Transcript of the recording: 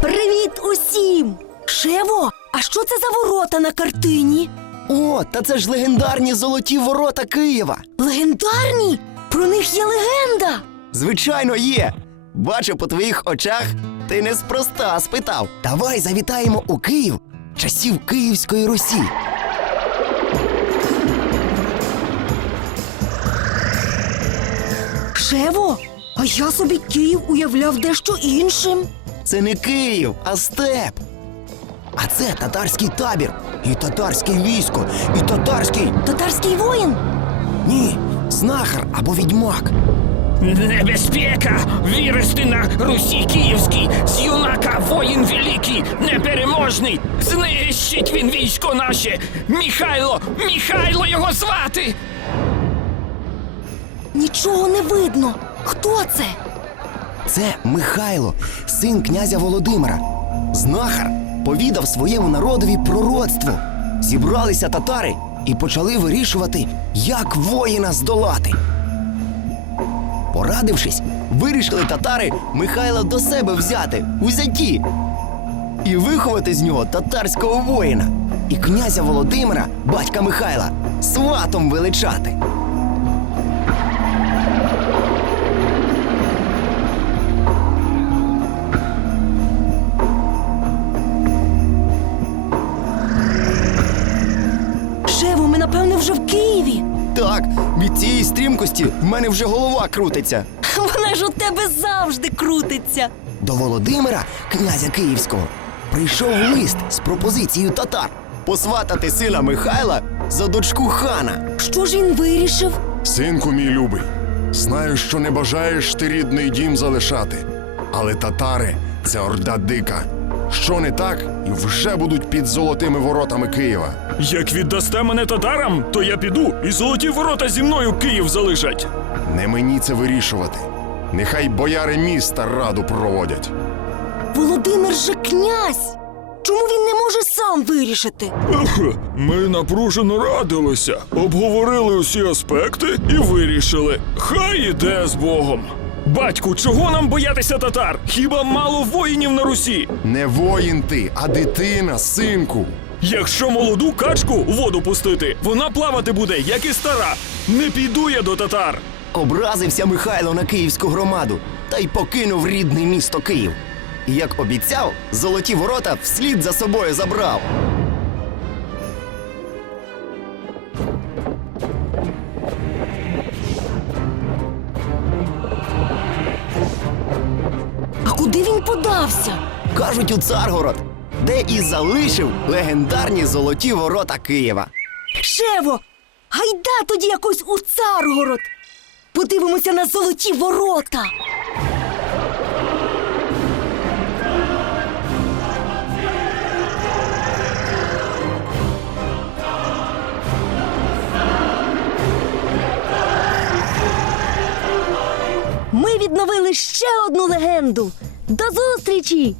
Привіт усім! Шево! А що це за ворота на картині? О, та це ж легендарні золоті ворота Києва! Легендарні? Про них є легенда! Звичайно, є! Бачу по твоїх очах ти неспроста спитав! Давай завітаємо у Київ часів Київської Русі. Шево? А я собі Київ уявляв дещо іншим. Це не Київ, а степ. А це татарський табір, і татарське військо, і татарський. Татарський воїн. Ні, знахар або відьмак. Небезпека віристи на Русі Київській. З юнака воїн великий непереможний. Знищить він військо наше. Міхайло! Міхайло його звати. Нічого не видно. Хто це? Це Михайло, син князя Володимира. Знахар повідав своєму народові пророцтво. Зібралися татари і почали вирішувати, як воїна здолати. Порадившись, вирішили татари Михайла до себе взяти у зяті і виховати з нього татарського воїна. І князя Володимира, батька Михайла, сватом величати. Певно, вже в Києві. Так, від цієї стрімкості в мене вже голова крутиться. Вона ж у тебе завжди крутиться. До Володимира, князя київського, прийшов лист з пропозицією татар посватати сина Михайла за дочку Хана. Що ж він вирішив? Синку мій любий, знаю, що не бажаєш ти рідний дім залишати, але татари це орда дика. Що не так, і вже будуть під золотими воротами Києва. Як віддасте мене татарам, то я піду і золоті ворота зі мною Київ залишать. Не мені це вирішувати. Нехай бояри міста раду проводять. Володимир же князь. Чому він не може сам вирішити? Ми напружено радилися. Обговорили усі аспекти і вирішили. Хай іде з Богом. Батьку, чого нам боятися татар? Хіба мало воїнів на Русі? Не воїн ти, а дитина, синку. Якщо молоду качку в воду пустити, вона плавати буде, як і стара. Не піду я до татар. Образився Михайло на київську громаду та й покинув рідне місто Київ. Як обіцяв, золоті ворота вслід за собою забрав. Подався. Кажуть у царгород, де і залишив легендарні золоті ворота Києва. Шево, гайда тоді якось у царгород! Подивимося на золоті ворота! Ми відновили ще одну легенду. До зустрічі!